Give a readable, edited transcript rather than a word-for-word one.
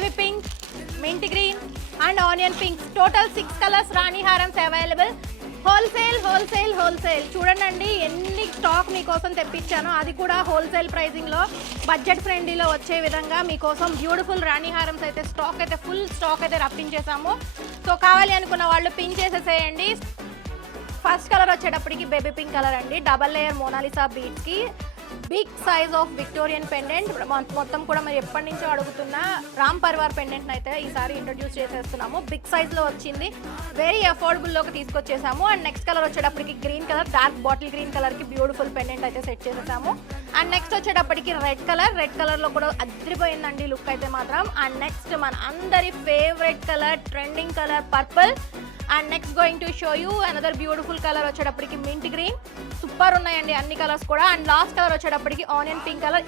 Baby pink, mint green and onion pink. Total 6 colours రాణి హారమ్స్ available. Wholesale చూడండి ఎన్ని స్టాక్ మీకోసం తెప్పించానో, అది కూడా హోల్సేల్ ప్రైజింగ్లో బడ్జెట్ ఫ్రెండ్లీలో వచ్చే విధంగా మీకోసం బ్యూటిఫుల్ రాణి హారమ్స్ అయితే స్టాక్ అయితే ఫుల్ స్టాక్ అయితే రప్పించేసాము. సో కావాలి అనుకున్న వాళ్ళు పిన్ చేసేసేయండి. ఫస్ట్ కలర్ వచ్చేటప్పటికి బేబీ పింక్ కలర్ అండి, డబల్ లేయర్ మోనాలిసా బీడ్స్కి big size of Victorian pendant. మొత్తం కూడా మీరు ఎప్పటి నుంచో అడుగుతున్న రామ్ పర్వార్ పెండెంట్ అయితే ఈసారి ఇంట్రొడ్యూస్ చేసేస్తున్నాము. బిగ్ సైజ్లో వచ్చింది, వెరీ అఫోర్డబుల్లోకి తీసుకొచ్చేసాము. అండ్ నెక్స్ట్ కలర్ వచ్చేటప్పటికి green colour, dark bottle green కలర్కి బ్యూటిఫుల్ పెండెంట్ అయితే సెట్ చేసేసాము. అండ్ నెక్స్ట్ వచ్చేటప్పటికి రెడ్ కలర్లో కూడా అదిరిపోయిందండి లుక్ అయితే మాత్రం. అండ్ నెక్స్ట్ మన అందరి favourite colour, trending colour purple. And next going to show you another beautiful colour వచ్చేటప్పటికి మింట్ గ్రీన్. సూపర్ ఉన్నాయండి అన్ని కలర్స్ కూడా. అండ్ లాస్ట్ కలర్ వచ్చేటప్పటికి ఆనియన్ పింక్ కలర్.